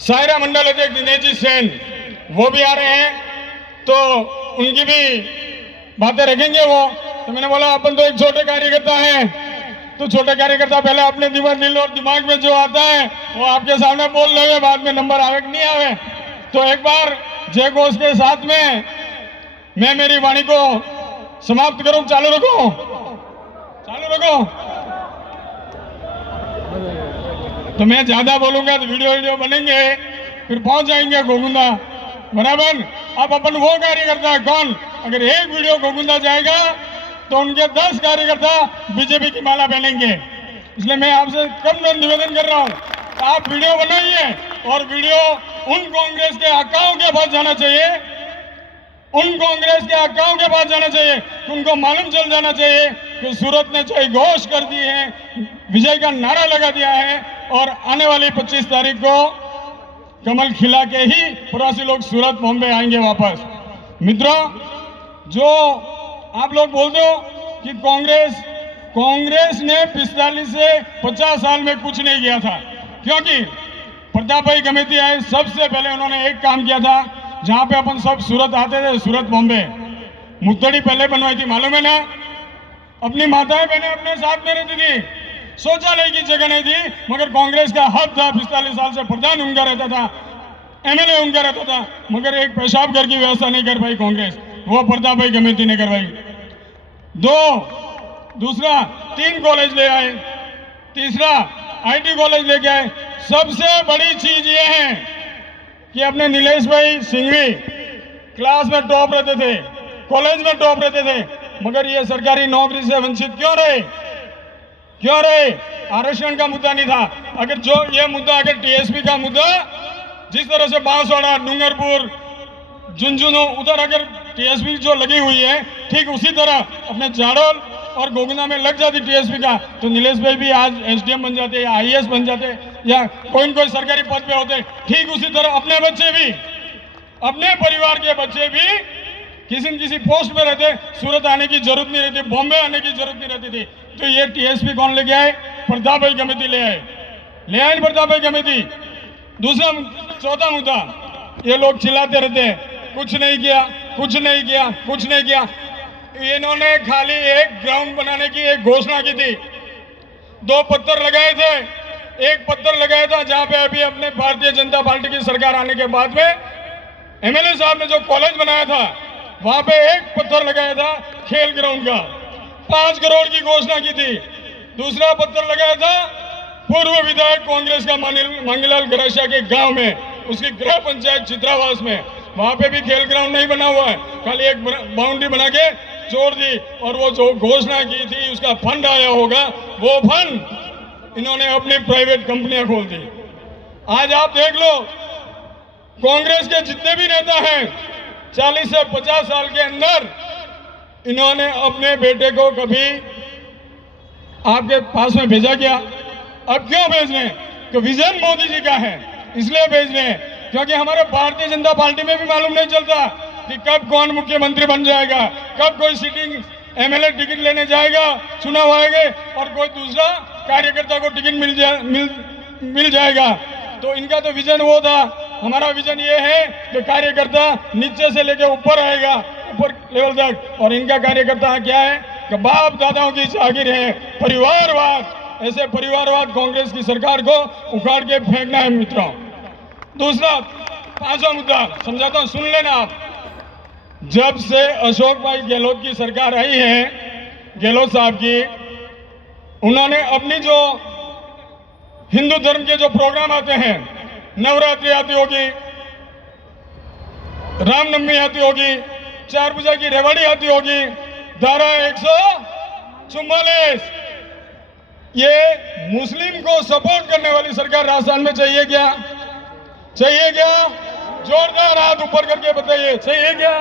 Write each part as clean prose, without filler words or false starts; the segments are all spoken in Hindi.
सायरा मंडल अध्यक्ष दिनेश जी सेन वो भी आ रहे हैं, तो उनकी भी बातें रखेंगे वो। तो मैंने बोला अपन तो एक छोटे कार्यकर्ता हैं, तो छोटे कार्यकर्ता पहले अपने दिल और दिमाग में जो आता है वो आपके सामने बोल रहे, बाद में नंबर आवे कि नहीं आवे। तो एक बार जय घोष के साथ में मैं मेरी वाणी को समाप्त करूं। चालू रखो, चालू रखो। तो मैं ज्यादा बोलूंगा तो वीडियो बनेंगे, फिर पहुंच जाएंगे गोगुंदा, बराबर। अब अपन वो कार्यकर्ता कौन, अगर एक वीडियो गोगुंदा जाएगा तो उनके 10 कार्यकर्ता बीजेपी की माला पहनेंगे। इसलिए मैं आपसे कम निवेदन कर रहा हूं, आप वीडियो बनाइए और वीडियो उन कांग्रेस के आकाओं के पास जाना चाहिए, उन कांग्रेस के आकाओं के पास जाना चाहिए, उनको मालूम चल जाना चाहिए कि सूरत ने जय घोष कर दी है, विजय का नारा लगा दिया है और आने वाली 25 तारीख को कमल खिला के ही प्रवासी लोग सूरत बॉम्बे आएंगे वापस। मित्रों, जो आप लोग बोलते हो कि कांग्रेस ने 45 से 50 साल में कुछ नहीं किया था, क्योंकि प्रताप भाई कमेटी आए, सबसे पहले उन्होंने एक काम किया था, जहां पे अपन सब सूरत आते थे, सूरत बॉम्बे मुक्तड़ी पहले बनवाई थी, मालूम है ना। अपनी माताएं बहनें अपने साथ में रहती थी, शौचालय की जगह नहीं थी, मगर कांग्रेस का हक था, 45 साल से प्रधान उनका रहता था, एमएलए उनका रहता था, मगर एक पेशाब घर की व्यवस्था नहीं कर पाई कांग्रेस, वो प्रताप भाई कमेटी ने करवाई। दूसरा 3 कॉलेज ले आए, तीसरा आईटी कॉलेज लेके आए। सबसे बड़ी चीज ये है कि अपने नीलेश भाई सिंघवी क्लास में टॉप रहते थे, कॉलेज में टॉप रहते थे, मगर ये सरकारी नौकरी से वंचित क्यों रहे? आरक्षण का मुद्दा नहीं था। अगर जो ये मुद्दा, अगर टीएसपी का मुद्दा, जिस तरह से बांसवाड़ा, डूंगरपुर, झुंझुनू उधर अगर टीएसपी जो लगी हुई है, ठीक उसी तरह अपने जाडोल और गोगुंदा में लग जाती टीएसपी का, तो नीलेश भाई भी आज एसडीएम बन जाते, या आईएएस बन जाते, या कोई सरकारी पद पे होते। ठीक उसी तरह अपने बच्चे भी, अपने परिवार के बच्चे भी किसी न किसी पोस्ट पे रहते, सूरत आने की जरूरत नहीं रहती, बॉम्बे आने की जरूरत नहीं रहती थी। तो ये टीएसपी कौन लेके आए? प्रताप भाई कमेटी ले आए प्रताप भाई कमेटी। दूसरा, चौथा मुद्दा, ये लोग चिल्लाते रहते हैं कुछ नहीं किया, कुछ नहीं किया, कुछ नहीं किया। इन्होंने खाली एक ग्राउंड बनाने की एक घोषणा की थी, 2 पत्थर लगाए थे, एक पत्थर लगाया था जहां पे अभी अपने भारतीय जनता पार्टी की सरकार आने के बाद में एमएलए साहब ने जो कॉलेज बनाया था, वहां पे एक पत्थर लगाया था खेल ग्राउंड का, 5 करोड़ की घोषणा की थी। दूसरा पत्थर लगाया था पूर्व विधायक कांग्रेस का मांगीलाल गरासिया के गांव में, उसकी गृह पंचायत चित्रावास में, वहां पे भी खेल ग्राउंड नहीं बना हुआ है, खाली एक बाउंड्री बना के छोड़ दी। और वो जो घोषणा की थी उसका फंड आया होगा, वो फंड इन्होंने अपनी प्राइवेट कंपनियां खोल दी। आज आप देख लो, कांग्रेस के जितने भी नेता हैं 40 से 50 साल के अंदर इन्होंने अपने बेटे को कभी आपके पास में भेजा क्या? अब क्यों भेज रहे हैं? कि विजन मोदी जी का है, इसलिए भेज रहे हैं, क्योंकि हमारे भारतीय जनता पार्टी में भी मालूम नहीं चलता कि कब कौन मुख्यमंत्री बन जाएगा, कब कोई सिटिंग एमएलए टिकट लेने जाएगा, चुनाव आएंगे, और कोई दूसरा कार्यकर्ता को टिकट मिल जाएगा। तो इनका तो विजन वो था, हमारा विजन ये है कि कार्यकर्ता नीचे से लेकर ऊपर आएगा, ऊपर लेवल तक। और इनका कार्यकर्ता क्या है कि बाप दादाओं की जागीर है, परिवारवाद। ऐसे परिवारवाद कांग्रेस की सरकार को उखाड़ के फेंकना है मित्रों। दूसरा, 5वां मुद्दा समझाता हूं, सुन लेना आप। जब से अशोक भाई गहलोत की सरकार आई है, गहलोत साहब की, उन्होंने अपनी जो हिंदू धर्म के जो प्रोग्राम आते हैं, नवरात्रि आती होगी, रामनवमी आती होगी, 4 पूजा की रेवाड़ी आती होगी, धारा 144, ये मुस्लिम को सपोर्ट करने वाली सरकार राजस्थान में चाहिए क्या? चाहिए क्या? जोरदार हाथ ऊपर करके बताइए, चाहिए क्या?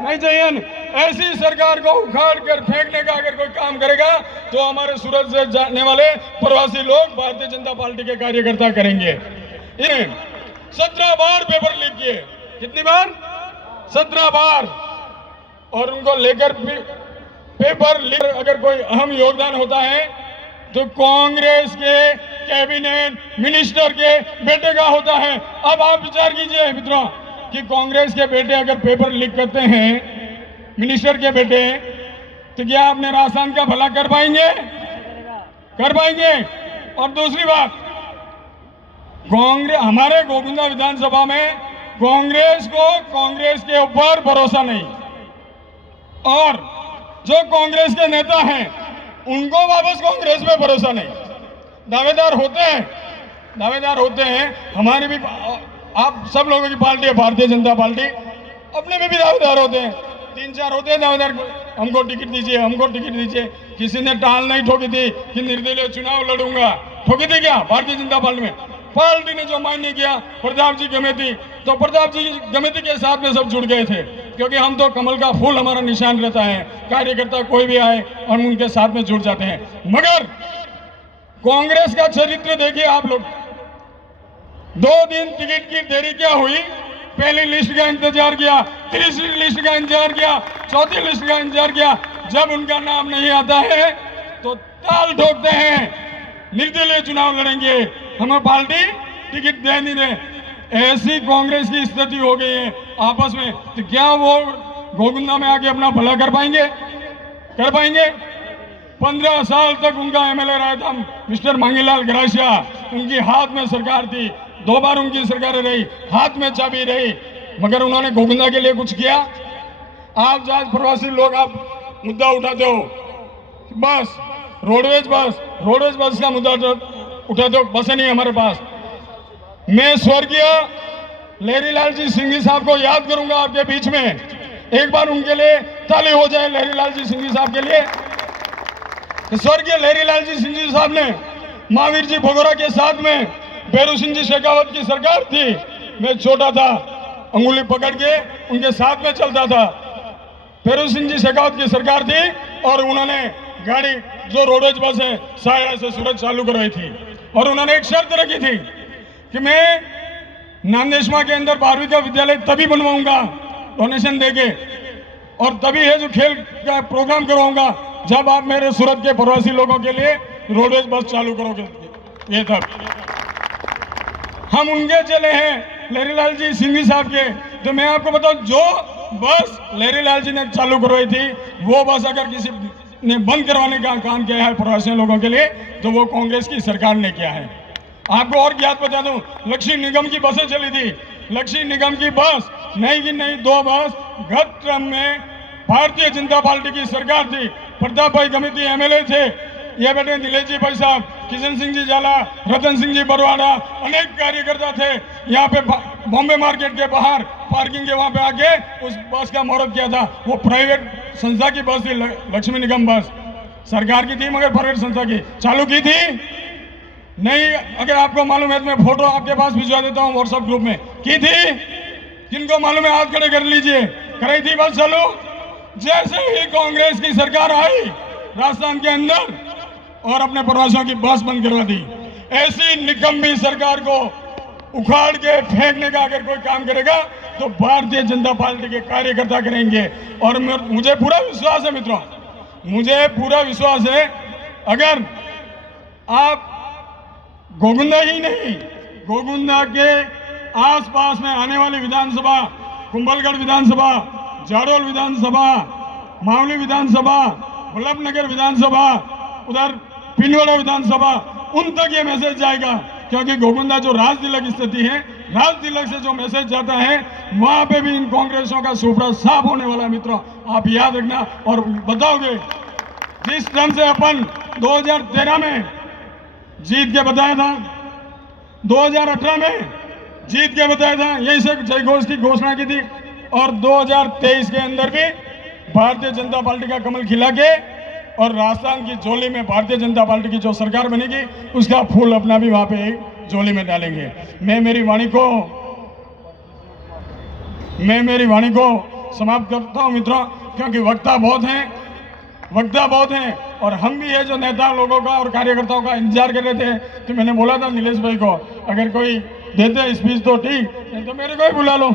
नहीं चाहिए। ऐसी सरकार को उखाड़ कर फेंकने का अगर कोई काम करेगा तो हमारे सूरत से जाने वाले प्रवासी लोग भारतीय जनता पार्टी के कार्यकर्ता करेंगे। 17 बार पेपर लीक किए, कितनी बार? 17 बार। और उनको लेकर पेपर लीक, अगर कोई अहम योगदान होता है तो कांग्रेस के कैबिनेट मिनिस्टर के बेटे का होता है। अब आप विचार कीजिए मित्रों कि कांग्रेस के बेटे अगर पेपर लीक करते हैं मिनिस्टर के बेटे, तो क्या अपने राजस्थान का भला कर पाएंगे? कर पाएंगे? और दूसरी बात, कांग्रेस हमारे गोविंदा विधानसभा में कांग्रेस को कांग्रेस के ऊपर भरोसा नहीं, और जो कांग्रेस के नेता हैं उनको वापस कांग्रेस पे भरोसा नहीं। दावेदार होते हैं हमारी भी, आप सब लोगों की पार्टी है भारतीय जनता पार्टी, अपने में भी दावेदार होते हैं, 3-4 होते हैं दावेदार, हमको टिकट दीजिए, हमको टिकट दीजिए। किसी ने टाल नहीं ठोकी थी कि निर्दलीय चुनाव लड़ूंगा, ठोकी थी क्या भारतीय जनता पार्टी में? पार्टी ने जो मान्य किया प्रताप जी गमेती, तो प्रताप जी गमेती के साथ में सब जुड़ गए थे, क्योंकि हम तो कमल का फूल हमारा निशान रहता है, कार्यकर्ता कोई भी आए और उनके साथ में जुड़ जाते हैं। मगर कांग्रेस का चरित्र देखिए आप लोग, 2 दिन टिकट की देरी क्या हुई, पहली लिस्ट का इंतजार किया, तीसरी लिस्ट का इंतजार किया, चौथी लिस्ट का इंतजार किया, जब उनका नाम नहीं आता है तो ताल ठोकते हैं, निर्दलीय चुनाव लड़ेंगे, हमें पार्टी टिकट दे नहीं रहे। ऐसी कांग्रेस की स्थिति हो गई है आपस में, तो क्या वो गोविंदा में आके अपना भला कर पाएंगे? कर पाएंगे? 15 साल तक उनका एमएलए रहा था मिस्टर मांगीलाल गरासिया, उनकी हाथ में सरकार थी, 2 बार उनकी सरकारें रही, हाथ में चाबी रही, मगर उन्होंने गोविंदा के लिए कुछ किया? आप आज प्रवासी लोग आप मुद्दा उठाते हो, बस रोडवेज बस का मुद्दा उठाते हो, बस नहीं हमारे पास। मैं स्वर्गीय लहरीलाल जी सिंघवी साहब को याद करूंगा आपके बीच में, एक बार उनके लिए ताली हो जाए लहरीलाल जी सिंघवी साहब के लिए। स्वर्गीय लहरीलाल जी सिंघवी साहब ने महावीर जी भगोरा के साथ में भैरू सिंह जी शेखावत की सरकार थी, मैं छोटा था, अंगुली पकड़ के उनके साथ में चलता था। भैरू सिंह जी शेखावत की सरकार थी और उन्होंने गाड़ी जो रोडवेज बस है साया से सूरत चालू करवाई थी, और उन्होंने एक शर्त रखी थी कि मैं नांदेशमा के अंदर 12वीं का विद्यालय तभी बनवाऊंगा डोनेशन देके, और तभी है जो खेल का प्रोग्राम करवाऊंगा जब आप मेरे सूरत के प्रवासी लोगों के लिए रोडवेज बस चालू करोगे। ये तब हम उनके चले हैं लहरीलाल जी सिंघवी साहब के। तो मैं आपको बताऊं, जो बस लहरीलाल जी ने चालू करवाई थी वो बस अगर किसी ने बंद करवाने का काम किया है प्रवासी लोगों के लिए तो वो कांग्रेस की सरकार ने किया है। आपको और याद बता दूं, लक्ष्मी निगम की बसें चली थी, लक्ष्मी निगम की बस नहीं कि नहीं 2 बस गत क्रम में भारतीय जनता पार्टी की सरकार थी, प्रताप भाई गमेती एमएलए थे, ये बेटे नीलेश जी भाई साहब, किशन सिंह जी जाला, रतन सिंह जी बरवाड़ा, अनेक कार्यकर्ता थे यहाँ पे बॉम्बे मार्केट के बाहर पार्किंग के वहां पे आके उस बस का मुहूर्त किया था। वो प्राइवेट संस्था की बस थी, लक्ष्मी निगम बस सरकार की थी मगर प्राइवेट संस्था की चालू की थी नहीं। अगर आपको मालूम है तो मैं फोटो आपके पास भिजवा देता हूँ व्हाट्सएप ग्रुप में, की थी? जिनको मालूम है हाथ खड़े कर लीजिए, कराई थी बस चालू। जैसे ही कांग्रेस की सरकार आई राजस्थान के अंदर और अपने प्रवासियों की बस बंद करवा दी। ऐसी निकम्मी सरकार को उखाड़ के फेंकने का अगर कोई काम करेगा तो भारतीय जनता पार्टी के कार्यकर्ता करेंगे। और मुझे पूरा विश्वास है मित्रों, मुझे पूरा विश्वास है, अगर आप गोविंदा ही नहीं, गोविंदा के आसपास में आने वाली विधानसभा, कुंभलगढ़ विधानसभा, जाडोल विधानसभा, मावली विधानसभा, वल्लभनगर विधानसभा, उधर पिनवाड़ा विधानसभा, उन तक ये मैसेज जाएगा। क्योंकि गोविंदा जो राजतिलक स्थिति है, राजतिलक से जो मैसेज जाता है वहां पे भी इन कांग्रेसों का सुपड़ा साफ होने वाला है मित्रों, आप याद रखना। और बताओगे जिस ढंग से अपन 2013 में जीत के बताया था, 2018 में जीत के बताया था, यही से जय घोष की घोषणा की थी, और 2023 के अंदर भी भारतीय जनता पार्टी का कमल खिला के और राजस्थान की झोली में भारतीय जनता पार्टी की जो सरकार बनेगी उसका फूल अपना भी वहां पे झोली में डालेंगे। मैं मेरी वाणी को समाप्त करता हूं मित्रों, क्योंकि वक्ता बहुत हैं और हम भी है जो नेता लोगों का और कार्यकर्ताओं का इंतजार कर रहे थे। तो मैंने बोला था नीलेश भाई को, अगर कोई देते स्पीच तो ठीक, नहीं तो मेरे को ही बुला लो।